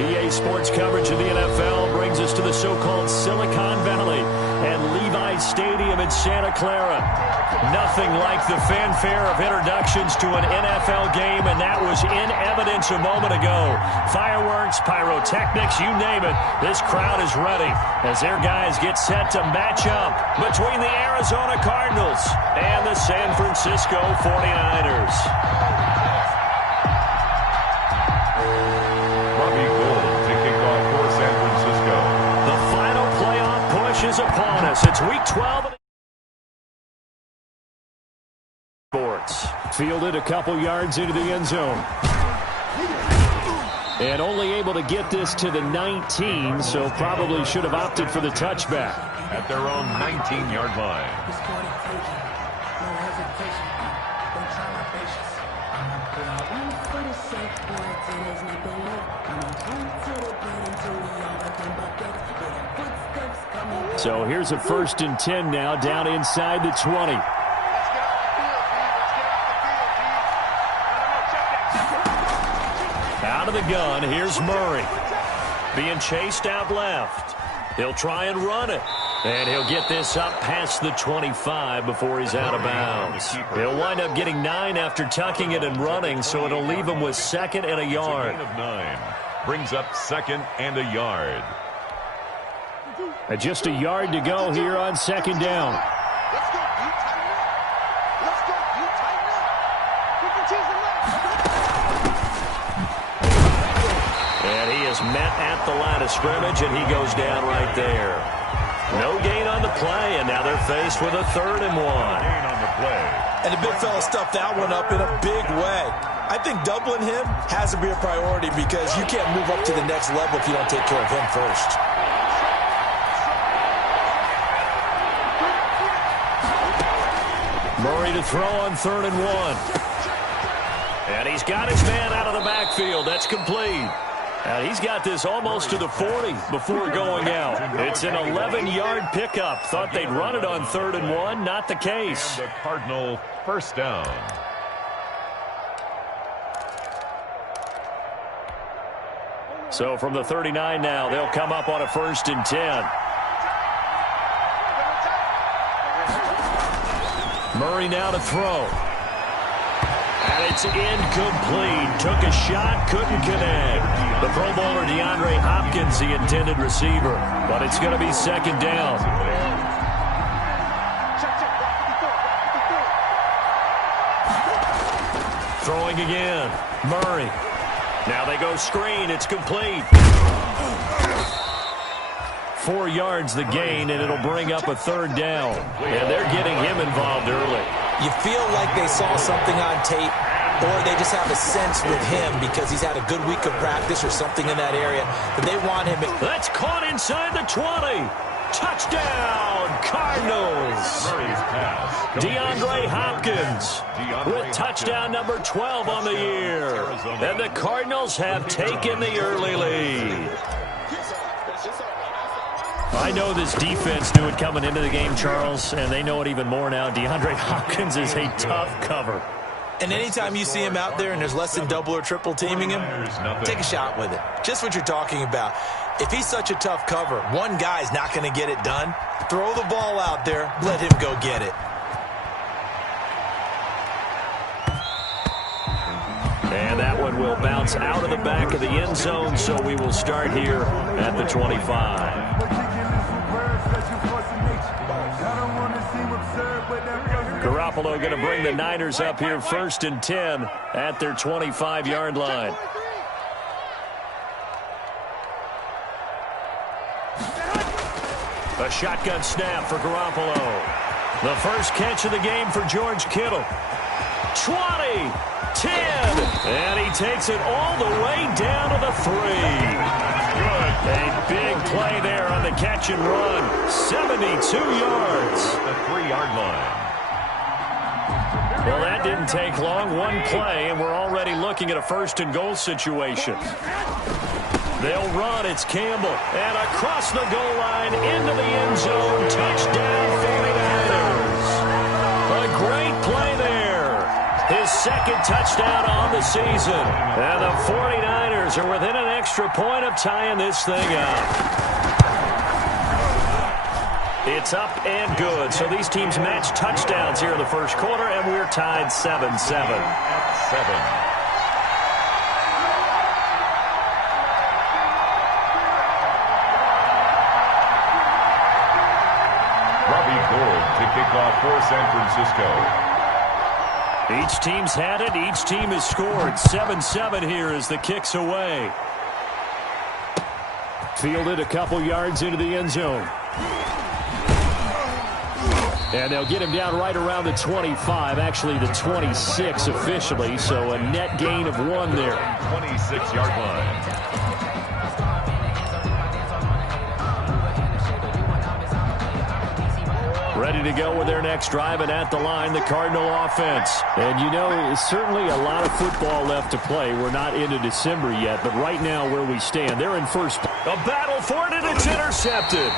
EA Sports coverage of the NFL brings us to the so-called Silicon Valley and Levi's Stadium in Santa Clara. Nothing like the fanfare of introductions to an NFL game, and that was in evidence a moment ago. Fireworks, pyrotechnics, you name it. This crowd is ready as their guys get set to match up between the Arizona Cardinals and the San Francisco 49ers. Is upon us. It's week 12. Sports fielded a couple yards into the end zone. And only able to get this to the 19, so probably should have opted for the touchback. At their own 19-yard line. So here's a 1st and 10 now, down inside the 20. Out of the gun, here's Murray. Being chased out left. He'll try and run it. And he'll get this up past the 25 before he's out of bounds. He'll wind up getting 9 after tucking it and running, so it'll leave him with 2nd and a yard. Of 9. Brings up 2nd and a yard. Just a yard to go here on 2nd down. Let's go, you tighten up. Let's go, you tighten up. We can choose them up. And he is met at the line of scrimmage, and he goes down right there. No gain on the play, and now they're faced with a 3rd and 1. Gain on the play. And the big fella stuffed that one up in a big way. I think doubling him has to be a priority because you can't move up to the next level if you don't take care of him first. Murray to throw on 3rd and 1. And he's got his man out of the backfield. That's complete. And he's got this almost to the 40 before going out. It's an 11-yard pickup. Thought they'd run it on 3rd and 1. Not the case. And the Cardinal 1st down. So from the 39 now, they'll come up on a 1st and 10. Murray now to throw. And it's incomplete. Took a shot, couldn't connect. The Pro Bowler DeAndre Hopkins, the intended receiver. But it's going to be 2nd down. Throwing again. Murray. Now they go screen. It's complete. 4 yards the gain, and it'll bring up a 3rd down. And they're getting him involved early. You feel like they saw something on tape, or they just have a sense with him because he's had a good week of practice or something in that area that they want him. That's caught inside the 20. Touchdown, Cardinals. DeAndre Hopkins with touchdown number 12 on the year. And the Cardinals have taken the early lead. I know this defense knew it coming into the game, Charles, and they know it even more now. DeAndre Hopkins is a tough cover. And anytime you see him out there and there's less than double or triple teaming him, take a shot with it. Just what you're talking about. If he's such a tough cover, one guy's not going to get it done. Throw the ball out there. Let him go get it. And that one will bounce out of the back of the end zone, so we will start here at the 25. Garoppolo going to bring the Niners up here 1st and 10 at their 25-yard line. A shotgun snap for Garoppolo. The first catch of the game for George Kittle. 20, 10, and he takes it all the way down to the 3. A big play there on the catch and run. 72 yards. The 3-yard line. Well, that didn't take long. One play, and we're already looking at a 1st and goal situation. They'll run. It's Campbell. And across the goal line into the end zone. Touchdown, 49ers. A great play there. His second touchdown on the season. And the 49ers are within an extra point of tying this thing up. It's up and good. So these teams match touchdowns here in the first quarter, and we're tied 7-7. 7. To kick off for San Francisco. Each team's had it. Each team has scored. 7-7 here as the kick's away. Fielded a couple yards into the end zone. And they'll get him down right around the 25, actually the 26 officially, so a net gain of 1 there. 26-yard line. Ready to go with their next drive, and at the line, the Cardinal offense. And, you know, certainly a lot of football left to play. We're not into December yet, but right now where we stand, they're in first. A battle for it, and it's intercepted.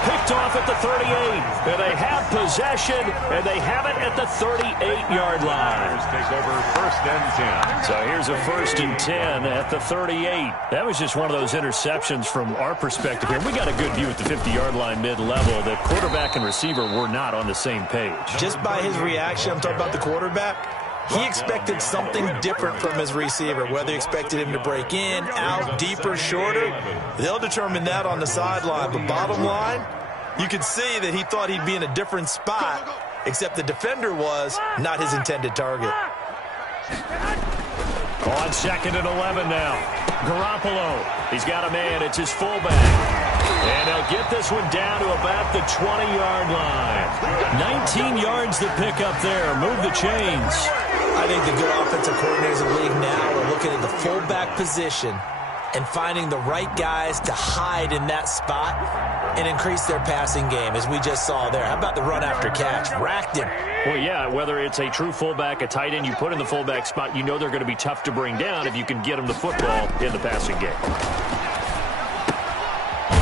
Picked off at the 38. And they have possession, and they have it at the 38-yard line. Take over 1st and 10. So here's a 1st and 10 at the 38. That was just one of those interceptions from our perspective here. We got a good view at the 50-yard line mid-level that quarterback and receiver were not on the same page. Just by his reaction, I'm talking about the quarterback, he expected something different from his receiver, whether he expected him to break in, out, deeper, shorter. They'll determine that on the sideline. But bottom line, you could see that he thought he'd be in a different spot, except the defender was not his intended target. On 2nd and 11 now. Garoppolo. He's got a man. It's his fullback. And they'll get this one down to about the 20-yard line. 19 yards to pick up there. Move the chains. I think the good offensive coordinators in the league now are looking at the fullback position and finding the right guys to hide in that spot and increase their passing game, as we just saw there. How about the run after catch? Racked him. Well, yeah, whether it's a true fullback, a tight end, you put in the fullback spot, you know they're going to be tough to bring down if you can get them the football in the passing game.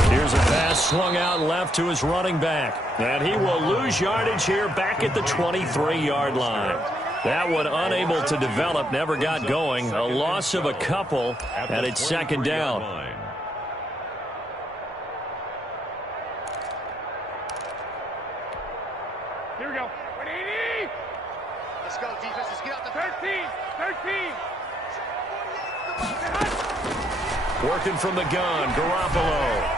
Here's a pass swung out left to his running back. And he will lose yardage here back at the 23-yard line. That one unable to develop, never got going. A loss of a couple, and it's 2nd down. Here we go. 180. Let's go, defense. Let's get out the 13. Working from the gun, Garoppolo.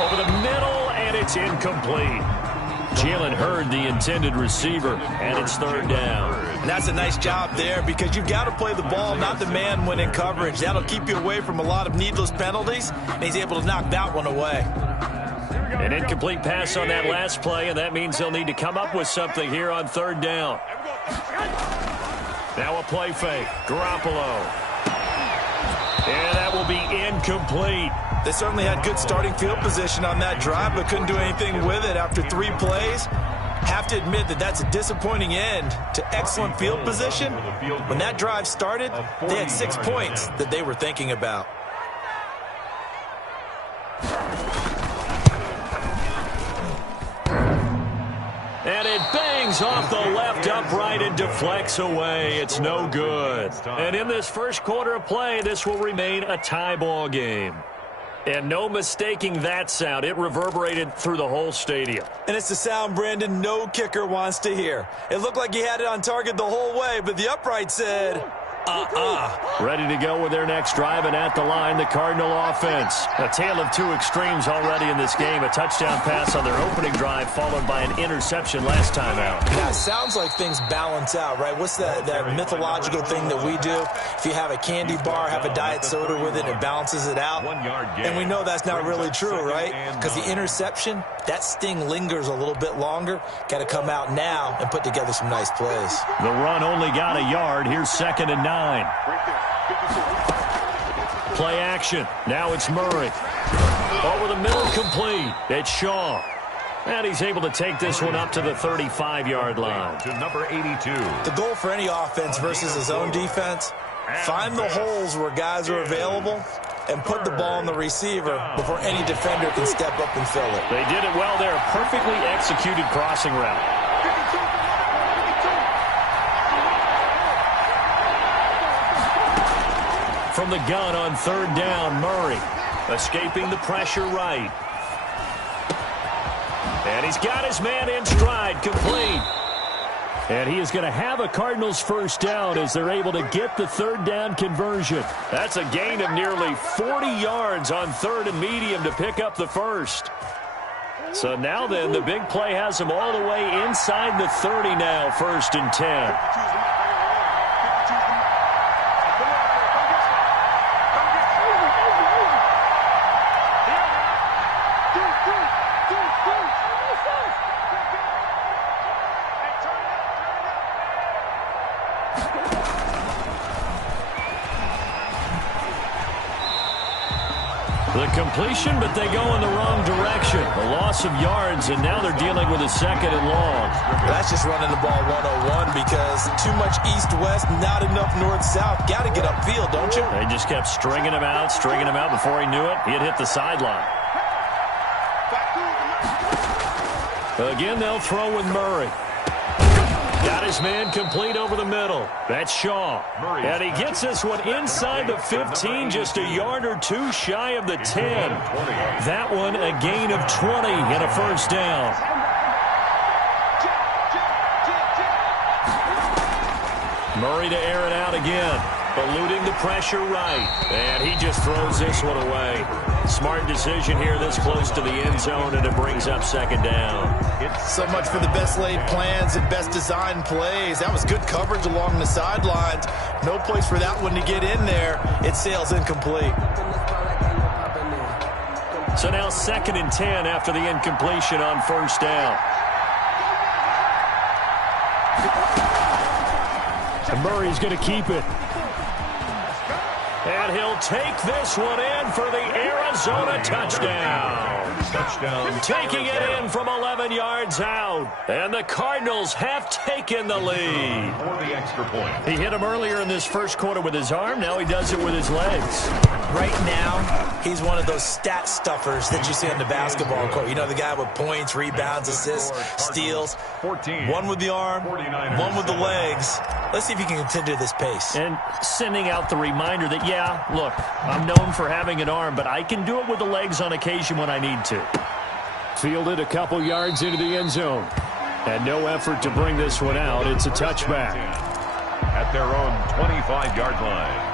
Over the middle, and it's incomplete. Jalen Hurd, the intended receiver, and it's 3rd down. And that's a nice job there, because you've got to play the ball, not the man when in coverage. That'll keep you away from a lot of needless penalties, and he's able to knock that one away. An incomplete pass on that last play, and that means they'll need to come up with something here on 3rd down. Now a play fake. Garoppolo. And that will be incomplete. They certainly had good starting field position on that drive, but couldn't do anything with it after 3 plays. Have to admit that that's a disappointing end to excellent field position. When that drive started, they had 6 points that they were thinking about. And it bangs off the left upright and deflects away. It's no good. And in this first quarter of play, this will remain a tie ball game. And no mistaking that sound. It reverberated through the whole stadium. And it's the sound, Brandon, no kicker wants to hear. It looked like he had it on target the whole way, but the upright said, Ready to go with their next drive, and at the line, the Cardinal offense. A tale of 2 extremes already in this game. A touchdown pass on their opening drive, followed by an interception last time out. Now, it sounds like things balance out, right? What's that mythological thing that we do? If you have a candy bar, have a diet soda with it, it balances it out. 1 yard gain. And we know that's not really true, right? Because the interception, that sting lingers a little bit longer. Got to come out now and put together some nice plays. The run only got a yard. Here's 2nd and 9. Play action. Now it's Murray. Over the middle, complete. It's Shaw. And he's able to take this one up to the 35-yard line. To number 82. The goal for any offense versus his own defense, find the holes where guys are available and put the ball on the receiver before any defender can step up and fill it. They did it well there. Perfectly executed crossing route. from the gun on 3rd down. Murray escaping the pressure right. And he's got his man in stride, complete. And he is going to have a Cardinals first down as they're able to get the 3rd down conversion. That's a gain of nearly 40 yards on 3rd and medium to pick up the first. So now then, the big play has him all the way inside the 30 now, 1st and 10. The completion, but they go in the wrong direction. A loss of yards, and now they're dealing with a 2nd and long. That's just running the ball 101 because too much east-west, not enough north-south. Got to get upfield, don't you? They just kept stringing him out. Before he knew it, he had hit the sideline. Again, they'll throw with Murray. Got his man complete over the middle. That's Shaw. And he gets this one inside the 15, just a yard or two shy of the 10. That one a gain of 20 and a first down. Murray to air it out again. Eluding the pressure right. And he just throws this one away. Smart decision here this close to the end zone, and it brings up 2nd down. So much for the best laid plans and best designed plays. That was good coverage along the sidelines. No place for that one to get in there. It sails incomplete. So now 2nd and 10 after the incompletion on 1st down. And Murray's going to keep it. And he'll take this one in for the Arizona touchdown. Taking it in from 11 yards out. And the Cardinals have taken the lead. For the extra point. He hit him earlier in this first quarter with his arm. Now he does it with his legs. Right now, he's one of those stat stuffers that you see on the basketball court. You know, the guy with points, rebounds, assists, steals. 14. One with the arm, one with the legs. Let's see if he can continue this pace. And sending out the reminder that, yeah, look, I'm known for having an arm, but I can do it with the legs on occasion when I need to. Fielded a couple yards into the end zone. And no effort to bring this one out. It's a touchback. At their own 25-yard line.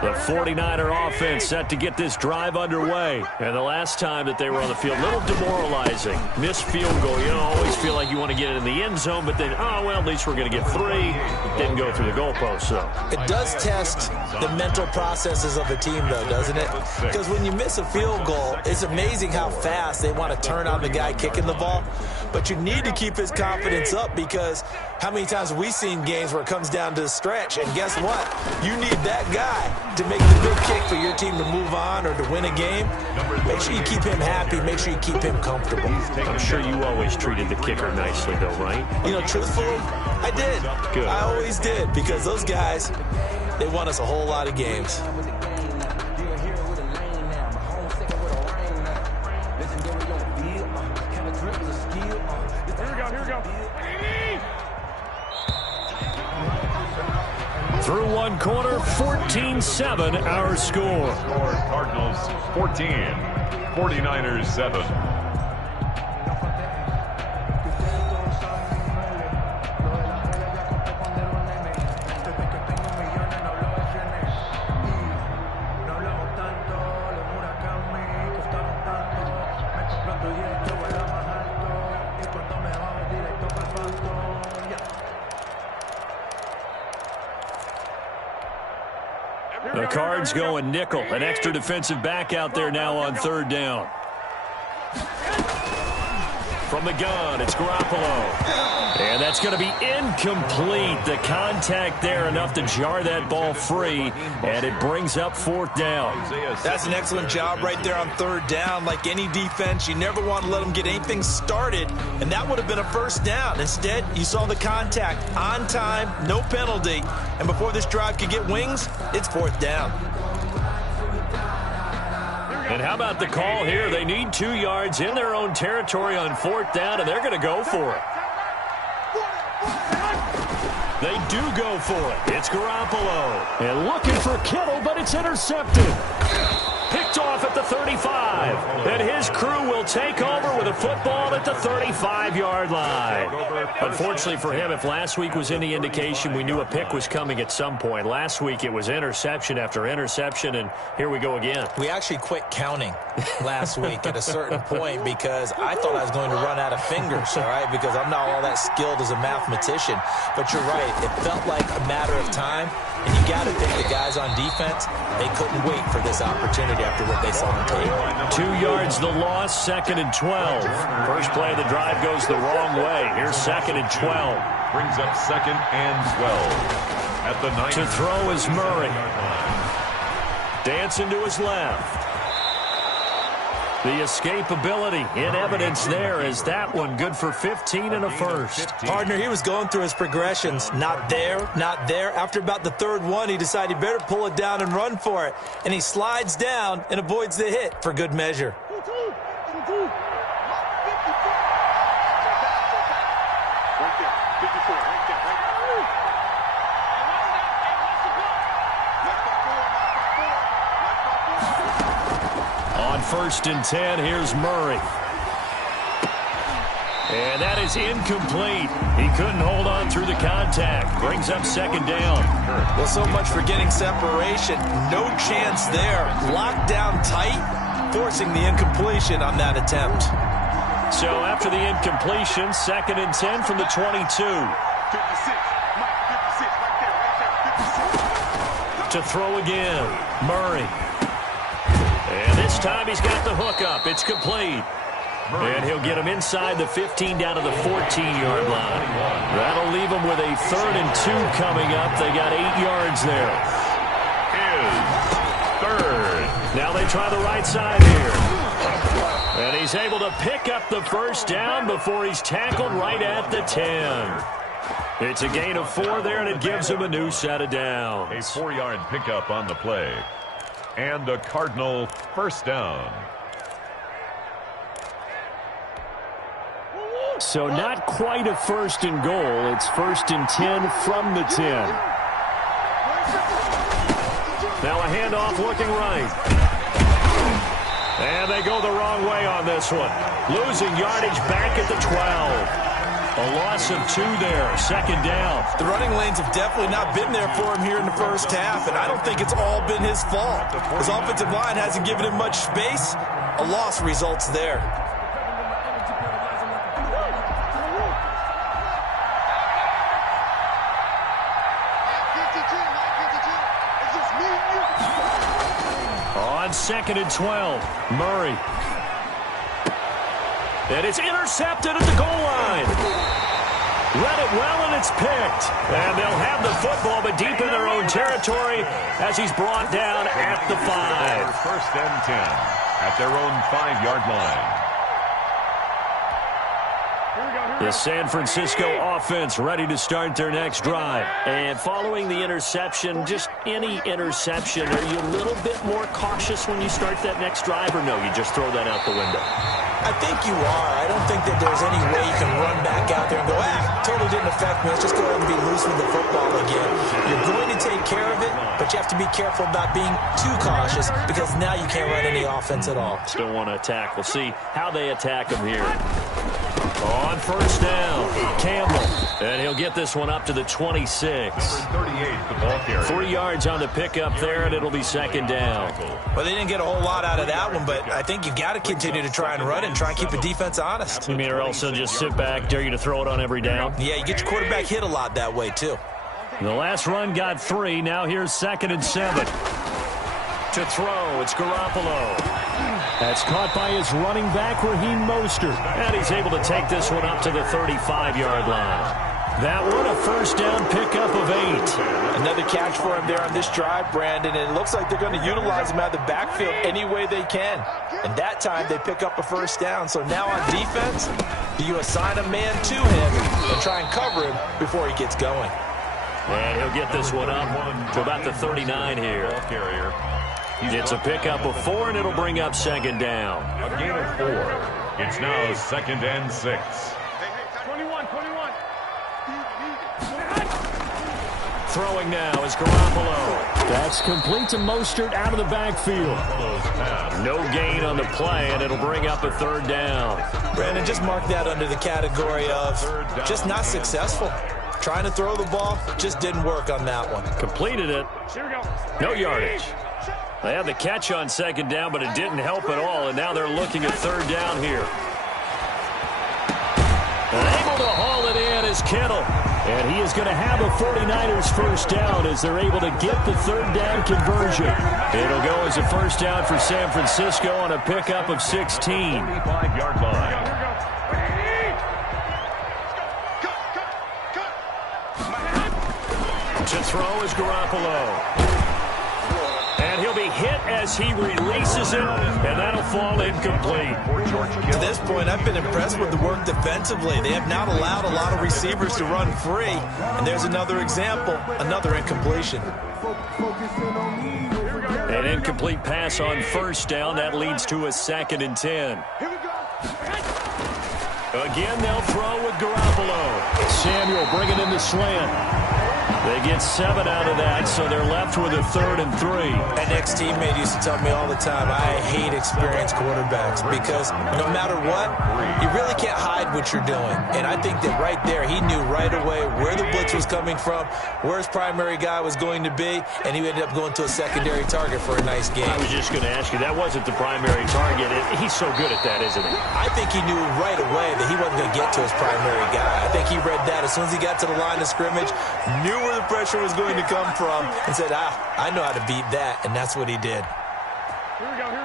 The 49er offense set to get this drive underway. And the last time that they were on the field, a little demoralizing. Missed field goal. You know, always feel like you want to get it in the end zone, but then, oh, well, at least we're going to get 3. Didn't go through the goalpost, though. It does test the mental processes of a team, though, doesn't it? Because when you miss a field goal, it's amazing how fast they want to turn on the guy kicking the ball. But you need to keep his confidence up because how many times have we seen games where it comes down to the stretch? And guess what? You need that guy to make the big kick for your team to move on or to win a game. Make sure you keep him happy. Make sure you keep him comfortable. I'm sure you always treated the kicker nicely, though, right? You know, truthfully, I did. Good. I always did because those guys, they won us a whole lot of games. Through one quarter, 14-7 our score. Cardinals 14, 49ers 7. The Cards going nickel. An extra defensive back out there now on 3rd down. From the gun, it's Garoppolo. And that's going to be incomplete. The contact there enough to jar that ball free, and it brings up 4th down. That's an excellent job right there on 3rd down. Like any defense, you never want to let them get anything started, and that would have been a first down. Instead, you saw the contact on time, no penalty, and before this drive could get wings, it's 4th down. And how about the call here? They need 2 yards in their own territory on 4th down, and they're going to go for it. They do go for it. It's Garoppolo. And looking for Kittle, but it's intercepted. Picked off at the 35. And his crew will take over with a football at the 35-yard line. Unfortunately for him, if last week was any indication, we knew a pick was coming at some point. Last week it was interception after interception, and here we go again. We actually quit counting last week at a certain point because I thought I was going to run out of fingers, all right, because I'm not all that skilled as a mathematician. But you're right. It felt like a matter of time. And you got to think the guys on defense, they couldn't wait for this opportunity after what they saw on tape. 2 yards the loss, 2nd and 12. First play of the drive goes the wrong way. Here's 2nd and 12. Brings up 2nd and 12. At the 9. To throw is Murray. Dancing to his left. The escapability in evidence there is that one good for 15 and a first. Partner, he was going through his progressions. Not there, not there. After about the third one, he decided he better pull it down and run for it. And he slides down and avoids the hit for good measure. On 1st and 10, here's Murray. And that is incomplete. He couldn't hold on through the contact. Brings up 2nd down. Well, so much for getting separation. No chance there. Locked down tight, forcing the incompletion on that attempt. So after the incompletion, 2nd and 10 from the 22. 56. Mike, 56. Right there. 56. To throw again, Murray. And this time he's got the hook up. It's complete. And he'll get him inside the 15 down to the 14-yard line. That'll leave him with a 3rd and 2 coming up. They got 8 yards there. His 3rd. Now they try the right side here. And he's able to pick up the first down before he's tackled right at the 10. It's a gain of 4 there, and it gives him a new set of downs. A 4-yard pickup on the play. And the Cardinal first down. So not quite a 1st and goal. It's 1st and 10 from the 10. Now a handoff looking right. And they go the wrong way on this one. Losing yardage back at the 12. A loss of 2 there. 2nd down. The running lanes have definitely not been there for him here in the first half, and I don't think it's all been his fault. His offensive line hasn't given him much space. A loss results there. On 2nd and 12, Murray. And it's intercepted at the goal line. Read it well, and it's picked. And they'll have the football, but deep in their own territory as he's brought down at the 5. 1st and 10 at their own 5-yard line. The San Francisco offense ready to start their next drive. And following the interception, just any interception, are you a little bit more cautious when you start that next drive, or no, you just throw that out the window? I think you are. I don't think that there's any way you can run back out there and go, totally didn't affect me. Let's just go ahead and be loose with the football again. You're going to take care of it, but you have to be careful about being too cautious because now you can't run any offense at all. Still want to attack. We'll see how they attack him here. On 1st down, Campbell. And he'll get this one up to the 26. 38, the ball carrier. 3 yards on the pickup there, and it'll be 2nd down. Well, they didn't get a whole lot out of that one, but I think you got to continue to try and run it and try and keep the defense honest. You mean, or else they'll just sit back, dare you to throw it on every down? Yeah, you get your quarterback hit a lot that way, too. The last run got 3. Now here's 2nd and 7. To throw, it's Garoppolo. That's caught by his running back, Raheem Mostert. And he's able to take this one up to the 35-yard line. That one, a 1st down pickup of 8. Another catch for him there on this drive, Brandon, and it looks like they're going to utilize him out of the backfield any way they can. And that time they pick up a 1st down. So now on defense, do you assign a man to him and try and cover him before he gets going? And he'll get this one up to about the 39 here. Ball carrier. It's a pickup of 4, and it'll bring up 2nd down. A gain of 4. It's now 2nd and 6. 21. throwing now is Garoppolo. That's complete to Mostert out of the backfield. No gain on the play, and it'll bring up a third down. Brandon, just mark that under the category of just not successful. Trying to throw the ball, just didn't work on that one. Completed it. No yardage. They had the catch on second down, but it didn't help at all, and now they're looking at third down here. Able to haul it in is Kittle. And he is going to have a 49ers first down as they're able to get the third down conversion. It'll go as a first down for San Francisco on a pickup of 16. 25-yard line. To throw is Garoppolo. And he'll be hit as he releases it, and that'll fall incomplete. To this point, I've been impressed with the work defensively. They have not allowed a lot of receivers to run free. And there's another example, another incompletion. An incomplete pass on first down. That leads to a 2nd and 10. Again, they'll throw with Garoppolo. Samuel bringing in the slant. They get 7 out of that, so they're left with a 3rd and 3. An ex-teammate used to tell me all the time, I hate experienced quarterbacks because no matter what, you really can't hide what you're doing. And I think that right there, he knew right away where the blitz was coming from, where his primary guy was going to be, and he ended up going to a secondary target for a nice game. I was just going to ask you, that wasn't the primary target. He's so good at that, isn't he? I think he knew right away that he wasn't going to get to his primary guy. I think he read that as soon as he got to the line of scrimmage, knew where the pressure was going to come from, and said, I know how to beat that, and that's what he did.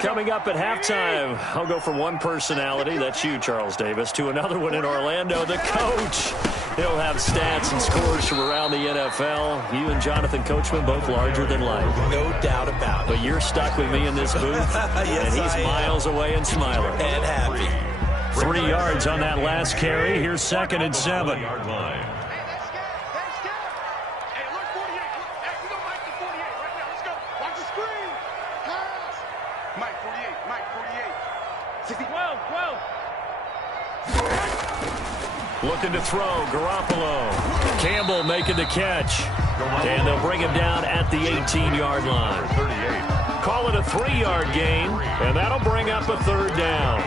Coming up at halftime, I'll go from one personality, that's you, Charles Davis, to another one in Orlando, the coach. He'll have stats and scores from around the NFL. You and Jonathan Coachman, both larger than life. No doubt about it. But you're stuck with me in this booth, yes, and he's miles away and smiling. And happy. 3 yards on that last carry. Here's 2nd and 7. Looking to throw, Garoppolo. Campbell making the catch. And they'll bring him down at the 18-yard line. Call it a 3-yard gain, and that'll bring up a third down.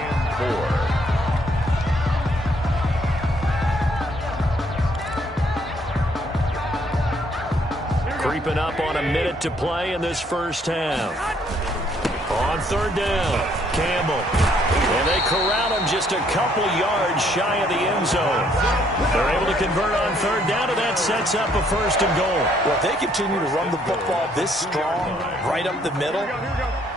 4. Creeping up on a minute to play in this first half. On third down, Campbell. And they corral him just a couple yards shy of the end zone. They're able to convert on third down, and that sets up a 1st and goal. Well, if they continue to run the football this strong, right up the middle,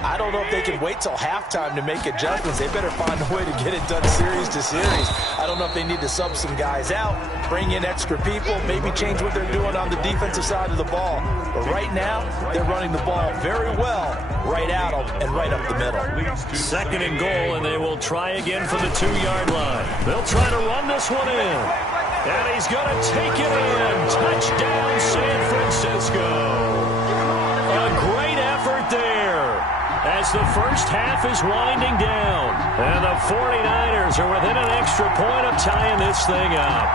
I don't know if they can wait till halftime to make adjustments. They better find a way to get it done series to series. I don't know if they need to sub some guys out, bring in extra people, maybe change what they're doing on the defensive side of the ball. But right now, they're running the ball very well right out and right up the middle. 2nd and goal, and they will try again from the 2-yard line. They'll try to run this one in. And he's going to take it in. Touchdown, San Francisco. A great effort there as the first half is winding down. And the 49ers are within an extra point of tying this thing up.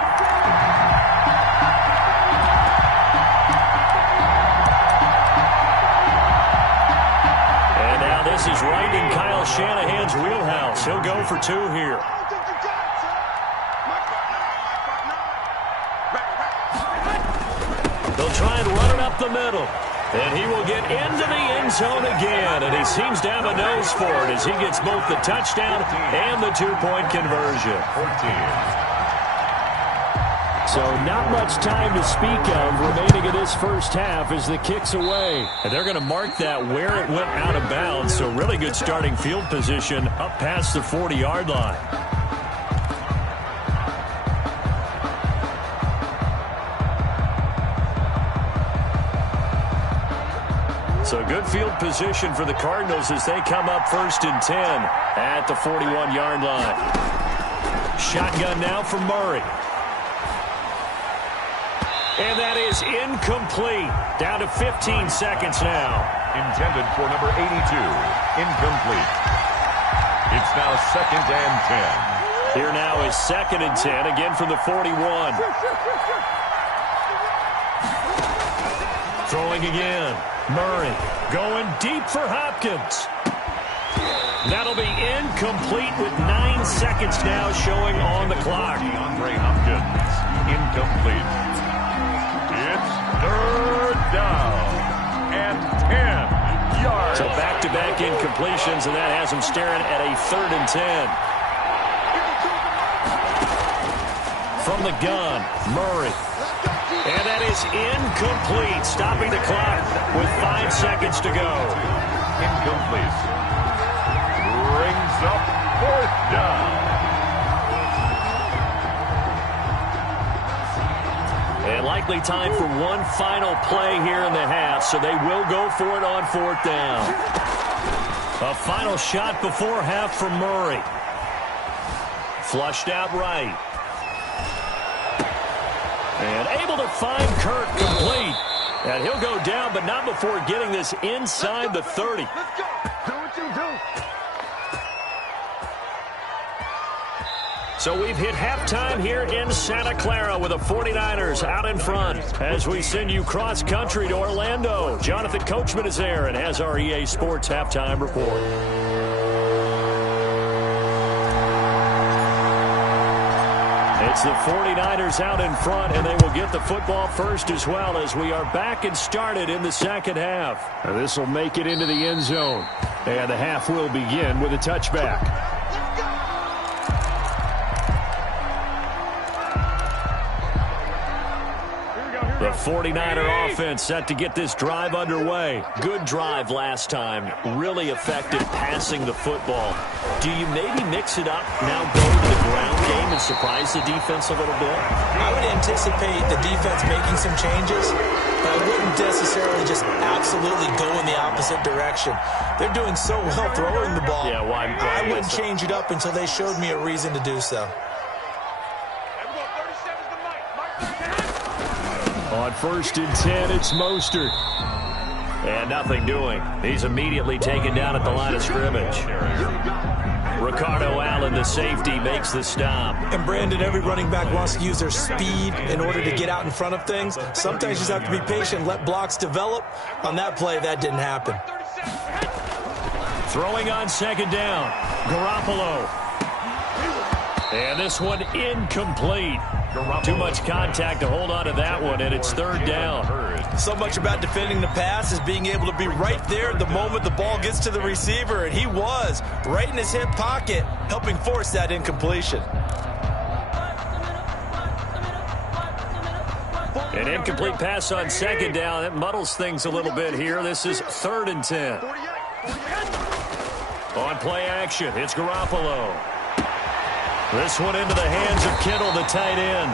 This is right in Kyle Shanahan's wheelhouse. He'll go for 2 here. They'll try and run it up the middle. And he will get into the end zone again. And he seems to have a nose for it as he gets both the touchdown and the 2-point conversion. 14. So not much time to speak of remaining in this first half as the kick's away. And they're going to mark that where it went out of bounds. So really good starting field position up past the 40-yard line. So good field position for the Cardinals as they come up 1st and 10 at the 41-yard line. Shotgun now for Murray. And that is incomplete. Down to 15 seconds now. Intended for number 82. Incomplete. It's now 2nd and 10. Here now is 2nd and 10, again from the 41. Throwing again. Murray going deep for Hopkins. That'll be incomplete with 9 seconds now showing on the clock. DeAndre Hopkins, incomplete. It's third down and 10 yards. So back-to-back incompletions, and that has him staring at a 3rd and 10. From the gun, Murray. And that is incomplete, stopping the clock with 5 seconds to go. Incomplete. Brings up 4th down. And likely time for one final play here in the half, so they will go for it on 4th down. A final shot before half from Murray. Flushed out right. And able to find Kirk complete. And he'll go down, but not before getting this inside the 30. Let's go. Do what you do. So we've hit halftime here in Santa Clara with the 49ers out in front. As we send you cross-country to Orlando, Jonathan Coachman is there and has our EA Sports halftime report. It's the 49ers out in front, and they will get the football first as well as we are back and started in the second half. This will make it into the end zone, and the half will begin with a touchback. The 49er offense set to get this drive underway. Good drive last time. Really effective passing the football. Do you maybe mix it up, now go to the ground game and surprise the defense a little bit? I would anticipate the defense making some changes, but I wouldn't necessarily just absolutely go in the opposite direction. They're doing so well throwing the ball. Yeah, why I wouldn't change it up until they showed me a reason to do so. On 1st and 10, it's Mostert. And nothing doing. He's immediately taken down at the line of scrimmage. Ricardo Allen, the safety, makes the stop. And Brandon, every running back wants to use their speed in order to get out in front of things. Sometimes you just have to be patient, let blocks develop. On that play, that didn't happen. Throwing on 2nd down, Garoppolo. And this one incomplete. Too much contact to hold on to that one, and it's 3rd down. So much about defending the pass is being able to be right there the moment the ball gets to the receiver, and he was right in his hip pocket, helping force that incompletion. An incomplete pass on 2nd down. It muddles things a little bit here. This is 3rd and 10. On play action, it's Garoppolo. This one into the hands of Kittle, the tight end.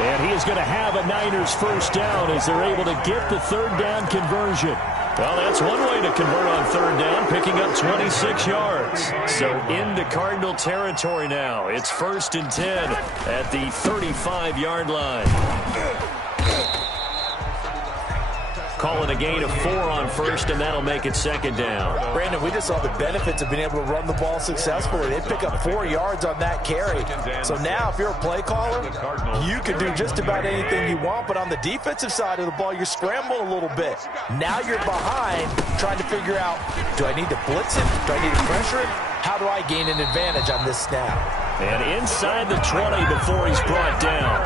And he is going to have a Niners first down as they're able to get the 3rd down conversion. Well, that's one way to convert on 3rd down, picking up 26 yards. So into Cardinal territory now. It's 1st and 10 at the 35-yard line. Calling a gain of 4 on 1st, and that'll make it 2nd down. Brandon, we just saw the benefits of being able to run the ball successfully. They pick up 4 yards on that carry. So now, if you're a play caller, you can do just about anything you want. But on the defensive side of the ball, you're scrambling a little bit. Now you're behind, trying to figure out, do I need to blitz it? Do I need to pressure it? How do I gain an advantage on this snap? And inside the 20 before he's brought down.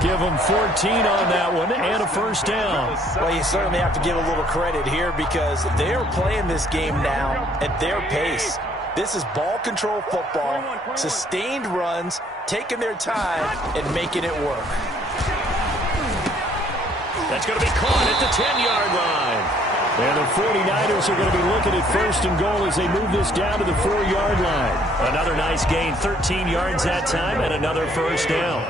Give him 14 on that one and a first down. Well, you certainly have to give a little credit here because they're playing this game now at their pace. This is ball control football, sustained runs, taking their time and making it work. That's going to be caught at the 10-yard line. And the 49ers are going to be looking at 1st and goal as they move this down to the 4-yard line. Another nice gain, 13 yards that time, and another first down.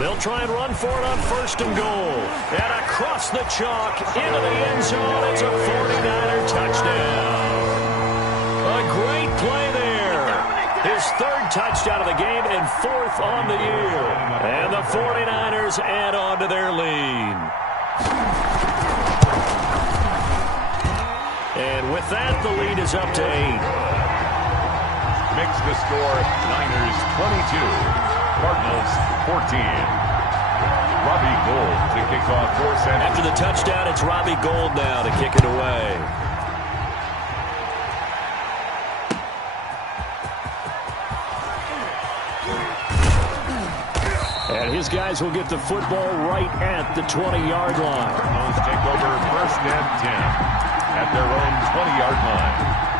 They'll try and run for it on 1st and goal. And across the chalk, into the end zone, it's a 49er touchdown. A great play there. His 3rd touchdown of the game and 4th on the year. And the 49ers add on to their lead. And with that, the lead is up to 8. Makes the score Niners 22, Cardinals 14. Robbie Gould to kick off for San Francisco. After the touchdown, it's Robbie Gould now to kick it away. And his guys will get the football right at the 20-yard line. Cardinals take over 1st and 10 at their own 20-yard line.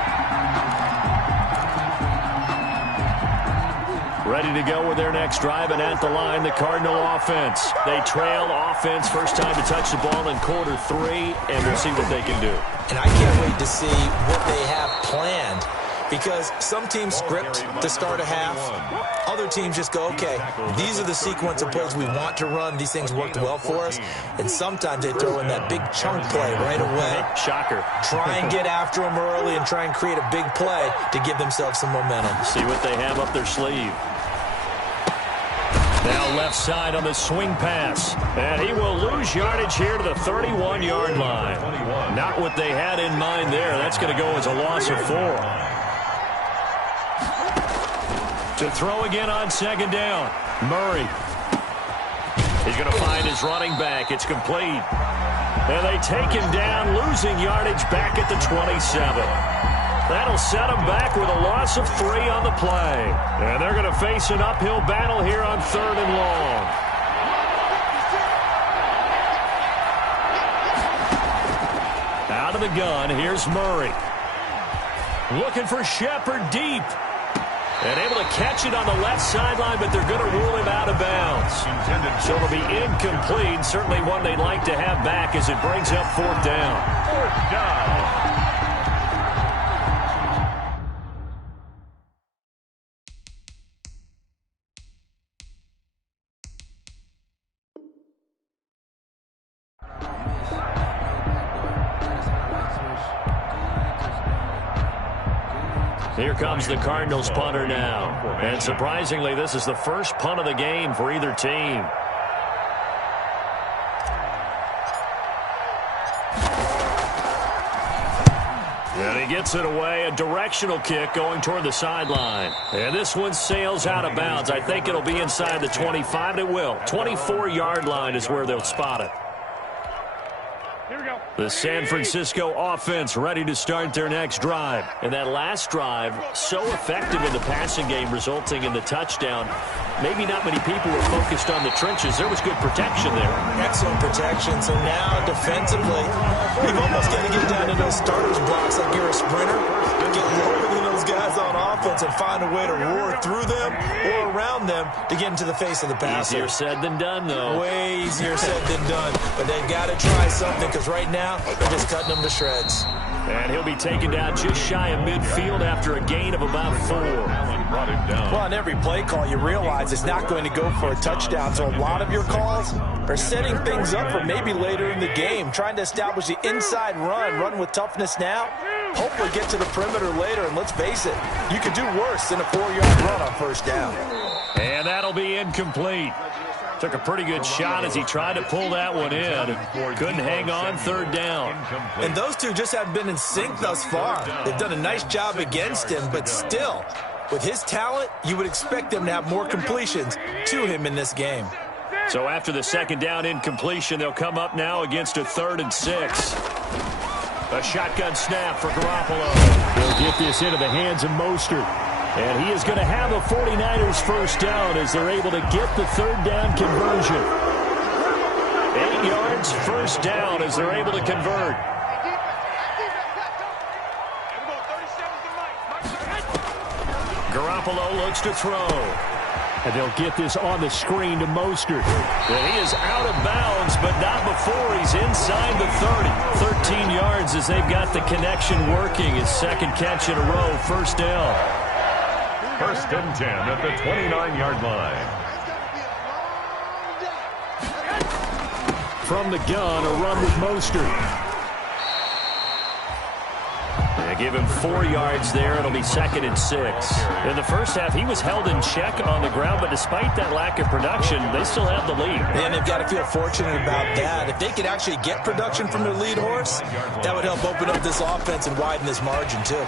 Ready to go with their next drive, and at the line, the Cardinal offense. They trail offense, first time to touch the ball in quarter 3, and we'll see what they can do. And I can't wait to see what they have planned, because some teams script to start a half. Other teams just go, okay, these are the sequence of plays we want to run. These things worked well for us. And sometimes they throw in that big chunk play right away. Shocker. Try and get after them early and try and create a big play to give themselves some momentum. See what they have up their sleeve. Now left side on the swing pass. And he will lose yardage here to the 31-yard line. Not what they had in mind there. That's going to go as a loss of 4. To throw again on 2nd down. Murray. He's going to find his running back. It's complete. And they take him down, losing yardage back at the 27. That'll set him back with a loss of 3 on the play. And they're going to face an uphill battle here on 3rd and long. Out of the gun, here's Murray. Looking for Shepard deep. And able to catch it on the left sideline, but they're going to rule him out of bounds. So it'll be incomplete. Certainly one they'd like to have back as it brings up 4th down. 4th down. Here comes the Cardinals punter now. And surprisingly, this is the first punt of the game for either team. And he gets it away, a directional kick going toward the sideline. And this one sails out of bounds. I think it'll be inside the 25. It will. 24-yard line is where they'll spot it. The San Francisco offense ready to start their next drive. And that last drive, so effective in the passing game, resulting in the touchdown. Maybe not many people were focused on the trenches. There was good protection there. Excellent protection. So now, defensively, you've almost got to get down to those starters blocks like you're a sprinter. Get lower than those guys on offense and find a way to roar through them or around them to get into the face of the passer. Easier said than done, though. Way easier said than done. But they've got to try something, because right now they're just cutting them to shreds. And he'll be taken down just shy of midfield after a gain of about 4. Well, on every play call, you realize it's not going to go for a touchdown. So a lot of your calls are setting things up for maybe later in the game, trying to establish the inside run with toughness now. Hopefully get to the perimeter later, and let's face it, you could do worse than a 4-yard run on 1st down. And that'll be incomplete. Took a pretty good shot as he tried to pull that one in. Couldn't hang on 3rd down. And those two just haven't been in sync thus far. They've done a nice job against him, but still, with his talent, you would expect them to have more completions to him in this game. So after the 2nd down incompletion, they'll come up now against a 3rd and 6. A shotgun snap for Garoppolo. They'll get this into the hands of Mostert. And he is going to have a 49ers first down as they're able to get the 3rd down conversion. 8 yards, first down as they're able to convert. Garoppolo looks to throw. And they'll get this on the screen to Mostert. And he is out of bounds, but not before he's inside the 30. 13 yards as they've got the connection working. His 2nd catch in a row, first down. 1st and 10 at the 29-yard line. From the gun, a run with Mostert. They give him 4 yards there. It'll be 2nd and 6. In the first half, he was held in check on the ground, but despite that lack of production, they still have the lead. And they've got to feel fortunate about that. If they could actually get production from their lead horse, that would help open up this offense and widen this margin, too.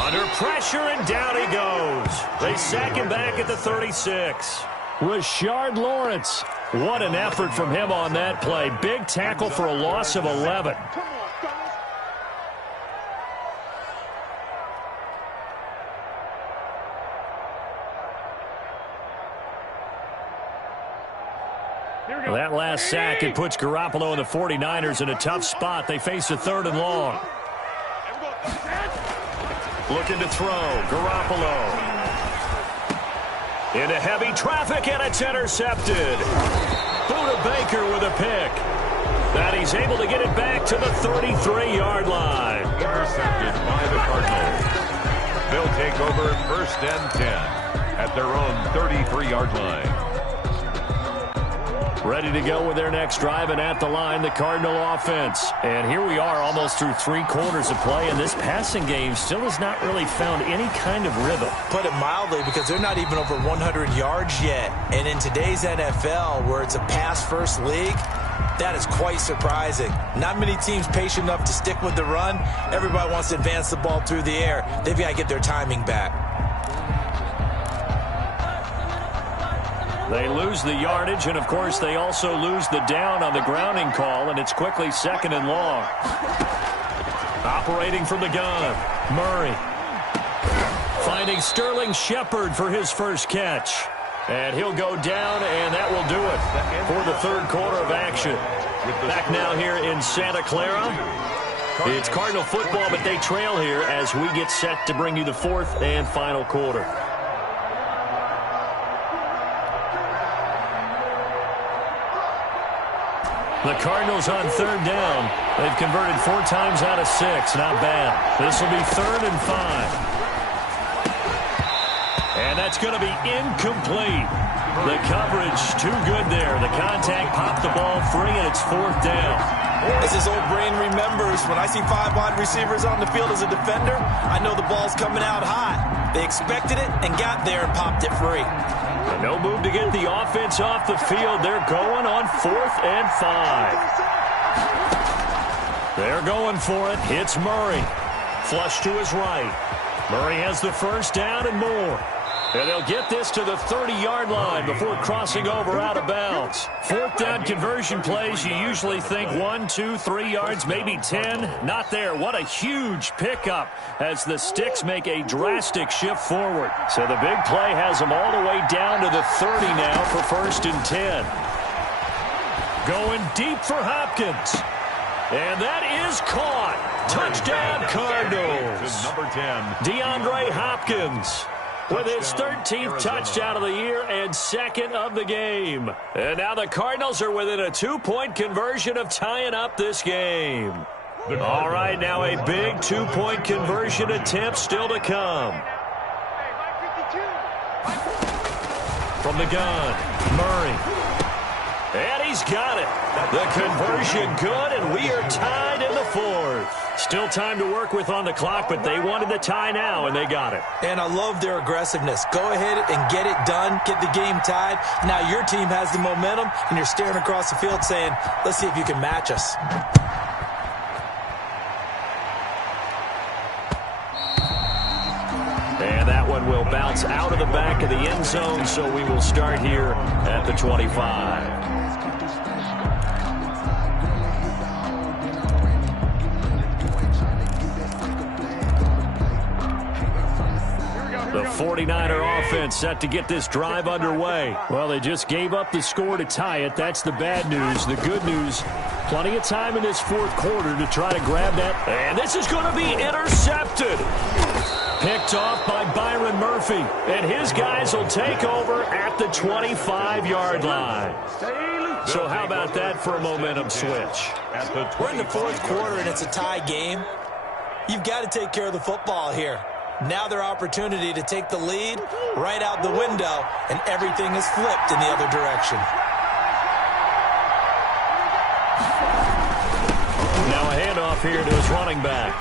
On Under pressure, and down he goes. They sack him back at the 36. Rashard Lawrence. What an effort from him on that play. Big tackle for a loss of 11. Well, that last sack, it puts Garoppolo and the 49ers in a tough spot. They face a 3rd and long. Looking to throw. Garoppolo. Into heavy traffic, and it's intercepted. Buda Baker with a pick. That he's able to get it back to the 33-yard line. Intercepted by the Cardinals. They'll take over 1st and 10 at their own 33-yard line. Ready to go with their next drive, and at the line, the Cardinal offense. And here we are almost through 3 quarters of play, and this passing game still has not really found any kind of rhythm. Put it mildly, because they're not even over 100 yards yet. And in today's NFL, where it's a pass-first league, that is quite surprising. Not many teams patient enough to stick with the run. Everybody wants to advance the ball through the air. They've got to get their timing back. They lose the yardage, and, of course, they also lose the down on the grounding call, and it's quickly 2nd and long. Operating from the gun, Murray. Finding Sterling Shepard for his first catch. And he'll go down, and that will do it for the 3rd quarter of action. Back now here in Santa Clara. It's Cardinal football, but they trail here as we get set to bring you the 4th and final quarter. The Cardinals on 3rd down. They've converted 4 times out of 6. Not bad. This will be 3rd and 5. And that's going to be incomplete. The coverage too good there. The contact popped the ball free, and it's 4th down. As his old brain remembers, when I see 5 wide receivers on the field as a defender, I know the ball's coming out hot. They expected it and got there and popped it free. No move to get the offense off the field. They're going on 4th and 5. They're going for it. It's Murray. Flush to his right. Murray has the first down and more. And they'll get this to the 30-yard line before crossing over out of bounds. 4th down conversion plays, you usually think 1, 2, 3 yards, maybe 10. Not there. What a huge pickup as the Sticks make a drastic shift forward. So the big play has them all the way down to the 30 now for 1st and 10. Going deep for Hopkins. And that is caught. Touchdown, Cardinals. Number 10. DeAndre Hopkins with his 13th touchdown of the year and 2nd of the game. And now the Cardinals are within a 2-point conversion of tying up this game. All right, now a big 2-point conversion attempt still to come. From the gun, Murray. And he's got it. The conversion good, and we are tied in the 4th. Still time to work with on the clock, but they wanted the tie now, and they got it. And I love their aggressiveness. Go ahead and get it done. Get the game tied. Now your team has the momentum, and you're staring across the field saying, let's see if you can match us. And that one will bounce out of the back of the end zone, so we will start here at the 25. The 49er offense set to get this drive underway. Well, they just gave up the score to tie it. That's the bad news. The good news, plenty of time in this 4th quarter to try to grab that. And this is going to be intercepted. Picked off by Byron Murphy. And his guys will take over at the 25-yard line. So how about that for a momentum switch? We're in the 4th quarter, and it's a tie game. You've got to take care of the football here. Now their opportunity to take the lead right out the window, and everything is flipped in the other direction. Now a handoff here to his running back.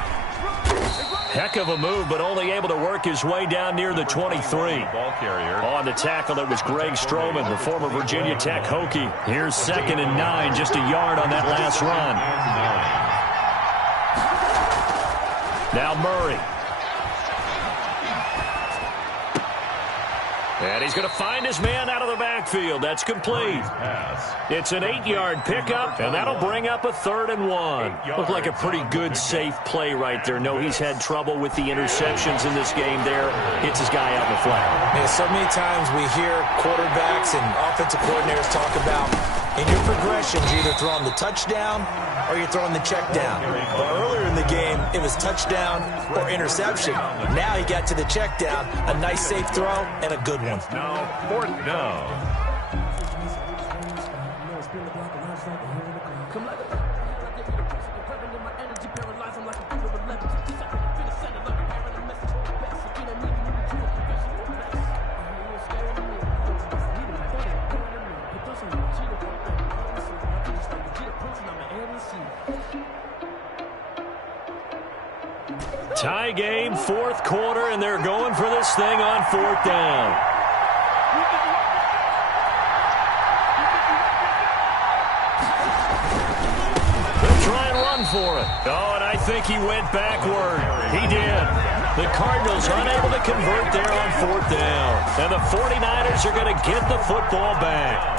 Heck of a move, but only able to work his way down near the 23. Ball carrier. On the tackle, it was Greg Stroman, the former Virginia Tech Hokie. Here's 2nd and 9, just a yard on that last run. Now Murray. And he's going to find his man out of the backfield. That's complete. It's an 8-yard pickup, and that'll bring up a 3rd and 1. Looked like a pretty good, safe play right there. No, he's had trouble with the interceptions in this game there. Hits his guy out in the flat. Yeah, so many times we hear quarterbacks and offensive coordinators talk about in your progressions, you're either throwing the touchdown or you're throwing the check down. But earlier in the game, it was touchdown or interception. Now he got to the check down, a nice safe throw, and a good one. Now, 4th down. Tie game, 4th quarter, and they're going for this thing on 4th down. They'll try and run for it. Oh, and I think he went backward. He did. The Cardinals unable to convert there on 4th down. And the 49ers are going to get the football back.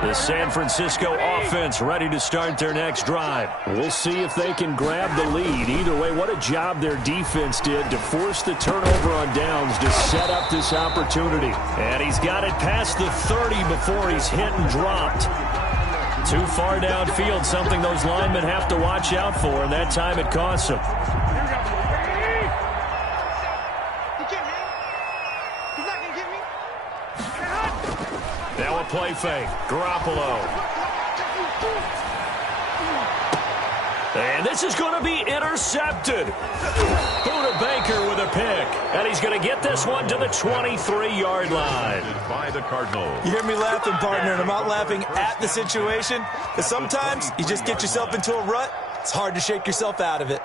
The San Francisco offense ready to start their next drive. We'll see if they can grab the lead. Either way, what a job their defense did to force the turnover on downs to set up this opportunity. And he's got it past the 30 before he's hit and dropped. Too far downfield, something those linemen have to watch out for, and that time it costs them. Now a play fake. Garoppolo. And this is going to be intercepted. Buda Baker with a pick. And he's going to get this one to the 23-yard line. By the Cardinals. You hear me laughing, partner, and I'm not laughing at the situation. Because sometimes you just get yourself into a rut. It's hard to shake yourself out of it.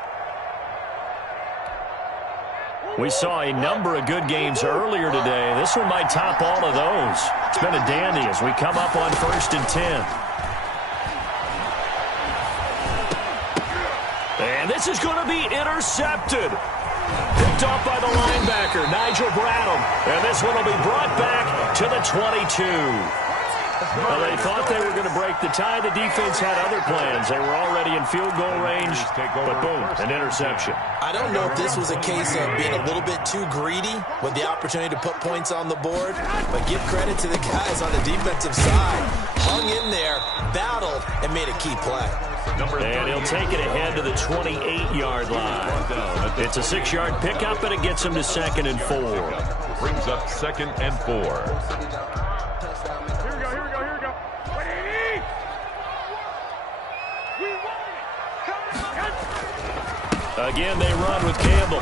We saw a number of good games earlier today. This one might top all of those. It's been a dandy as we come up on 1st and 10. And this is going to be intercepted. Picked off by the linebacker, Nigel Bradham. And this one will be brought back to the 22. Well, they thought they were going to break the tie. The defense had other plans. They were already in field goal range, but boom, an interception. I don't know if this was a case of being a little bit too greedy with the opportunity to put points on the board, but give credit to the guys on the defensive side. Hung in there, battled, and made a key play. And he'll take it ahead to the 28-yard line. It's a 6-yard pickup, and it gets him to 2nd and 4. Brings up 2nd and 4. Again, they run with Campbell.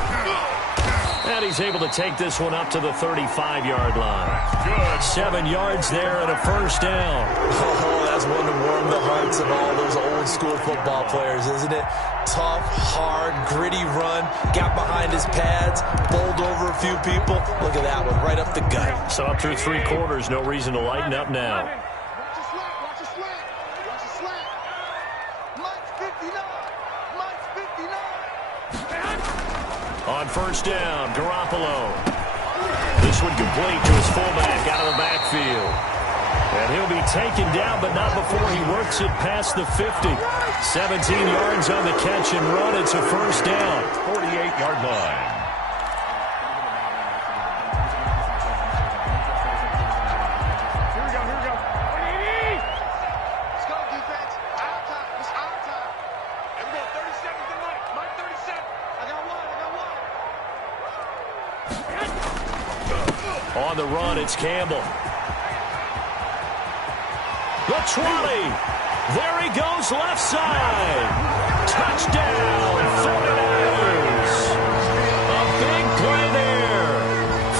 And he's able to take this one up to the 35-yard line. 7 yards there and a 1st down. Oh, that's one to warm the hearts of all those old-school football players, isn't it? Tough, hard, gritty run. Got behind his pads, bowled over a few people. Look at that one, right up the gut. So up through 3 quarters, no reason to lighten up now. Watch a slant. Watch a slant. Mike's 59. Mike's 59. On 1st down, Garoppolo. This one complete to his fullback out of the backfield. And he'll be taken down, but not before he works it past the 50. 17 yards on the catch and run. It's a 1st down. 48-yard line. On the run, it's Campbell. The 20. There he goes, left side. Touchdown, 49ers. A big play there.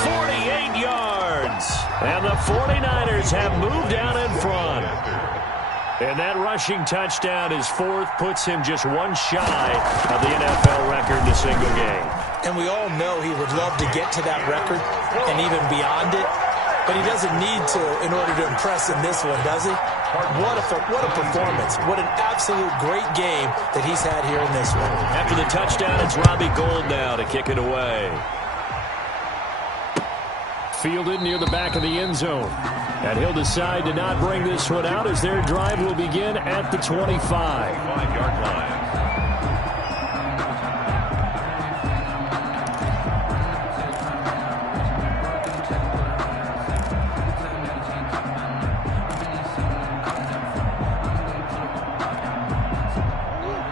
48 yards. And the 49ers have moved out in front. And that rushing touchdown, his 4th, puts him just one shy of the NFL record in a single game. And we all know he would love to get to that record and even beyond it. But he doesn't need to in order to impress in this one, does he? What a performance. What an absolute great game that he's had here in this one. After the touchdown, it's Robbie Gould now to kick it away. fielded near the back of the end zone. And he'll decide to not bring this one out as their drive will begin at the 25. 5-yard line.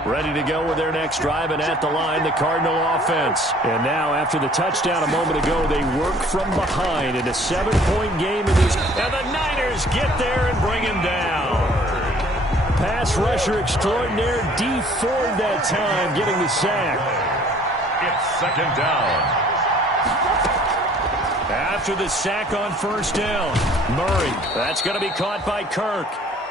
Ready to go with their next drive, and at the line, the Cardinal offense. And now, after the touchdown a moment ago, they work from behind in a 7-point game in these. And the Niners get there and bring him down. Pass rusher extraordinaire, D Ford that time, getting the sack. It's second down. After the sack on first down, Murray. That's going to be caught by Kirk.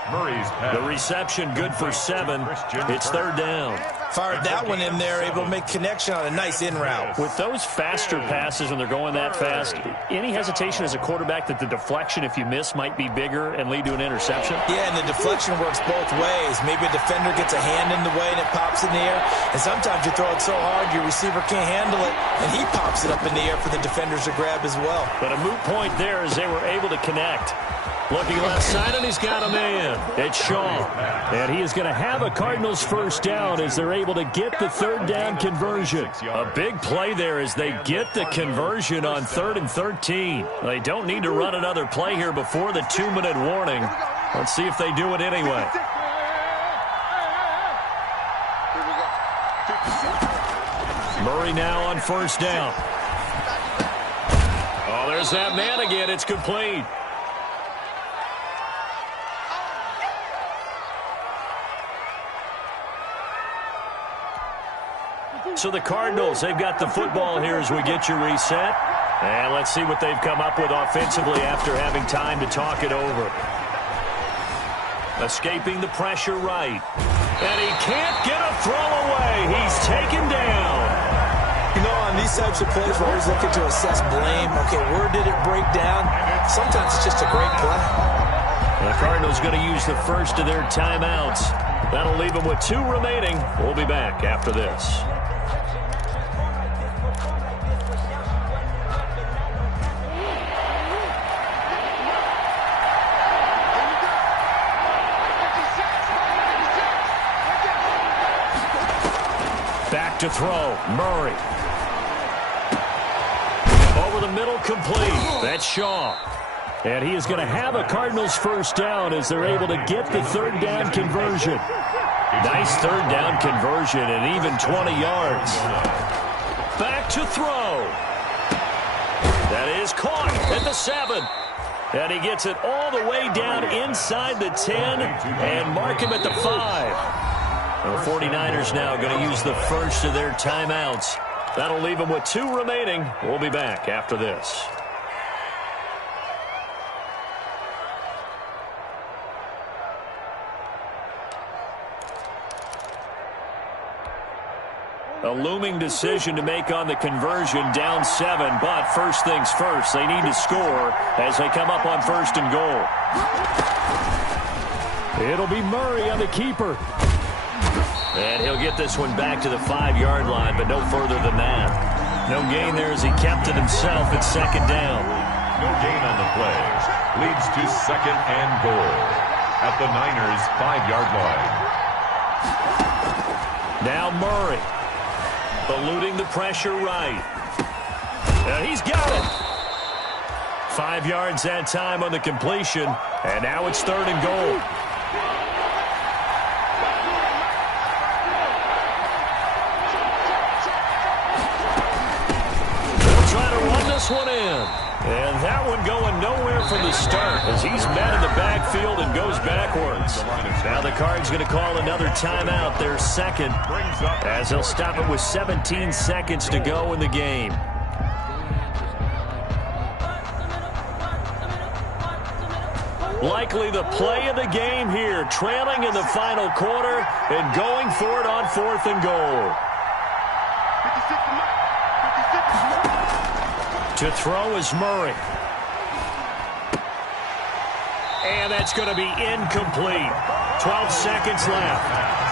Murray's pass. The reception good for 7. It's third down. Fired that one in there, able to make connection on a nice in route. With those faster passes when they're going that fast, any hesitation as a quarterback that the deflection, if you miss, might be bigger and lead to an interception? Yeah, and the deflection works both ways. Maybe a defender gets a hand in the way and it pops in the air. And sometimes you throw it so hard your receiver can't handle it, and he pops it up in the air for the defenders to grab as well. But a moot point there as they were able to connect. Looking left side, and he's got a man. It's Shaw. And he is going to have a Cardinals first down as they're able to get the third down conversion. A big play there as they get the conversion on 3rd and 13. They don't need to run another play here before the 2-minute warning. Let's see if they do it anyway. Murray now on first down. Oh, there's that man again. It's complete. So the Cardinals, they've got the football here as we get you reset. And let's see what they've come up with offensively after having time to talk it over. Escaping the pressure right. And he can't get a throw away. He's taken down. You know, on these types of plays, we're always looking to assess blame. Okay, where did it break down? Sometimes it's just a great play. The Cardinals going to use the first of their timeouts. That'll leave them with 2 remaining. We'll be back after this. Back to throw. Murray. Over the middle, complete. That's Shaw. And he is going to have a Cardinals first down as they're able to get the third down conversion. Nice third down conversion and even 20 yards. Back to throw. That is caught at the 7. And he gets it all the way down inside the 10 and mark him at the 5. The 49ers now going to use the first of their timeouts. That'll leave them with 2 remaining. We'll be back after this. A looming decision to make on the conversion, down 7, but first things first, they need to score as they come up on 1st and goal. It'll be Murray on the keeper. And he'll get this one back to the 5-yard line, but no further than that. No gain there as he kept it himself at 2nd down. No gain on the play. Leads to 2nd and goal at the Niners' 5-yard line. Now Murray. Eluding the pressure right. And he's got it. 5 yards that time on the completion. And now it's 3rd and goal. They'll try to run this one in. And that one going nowhere from the start as he's met in the backfield and goes backwards. Now the Cards going to call another timeout, their 2nd, as they'll stop it with 17 seconds to go in the game. Likely the play of the game here, trailing in the final quarter and going for it on 4th and goal. To throw is Murray. And that's going to be incomplete. 12 seconds left.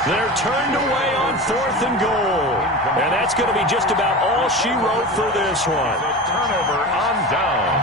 They're turned away on 4th and goal. And that's going to be just about all she wrote for this one. Turnover on down.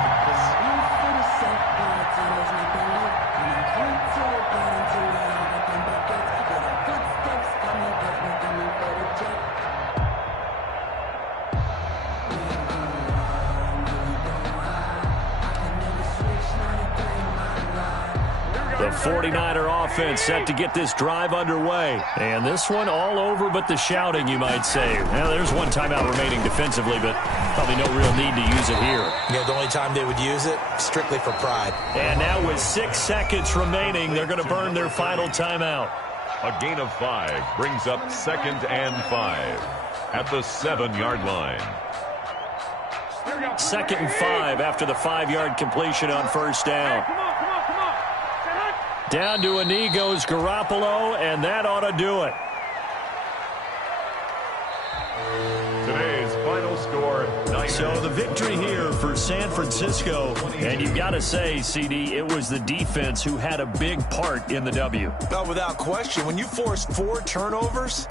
49er offense set to get this drive underway. And this one all over but the shouting, you might say. Now, there's one timeout remaining defensively, but probably no real need to use it here. Yeah, the only time they would use it, strictly for pride. And now with 6 seconds remaining, they're going to burn their final timeout. A gain of 5 brings up 2nd and 5 at the 7-yard line. 2nd and 5 after the 5-yard completion on first down. Down to a knee goes Garoppolo, and that ought to do it. Today's final score, 9. So the victory here for San Francisco, and you've got to say, CD, it was the defense who had a big part in the W. No, without question. When you force 4 turnovers,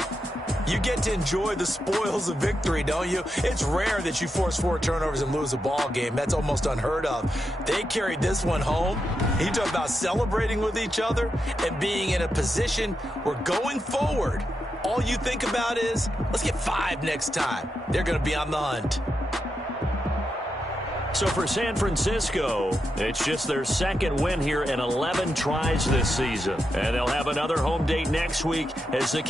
you get to enjoy the spoils of victory, don't you? It's rare that you force 4 turnovers and lose a ball game. That's almost unheard of. They carried this one home. You talk about celebrating with each other and being in a position where going forward, all you think about is, let's get 5 next time. They're going to be on the hunt. So for San Francisco, it's just their 2nd win here in 11 tries this season. And they'll have another home date next week as they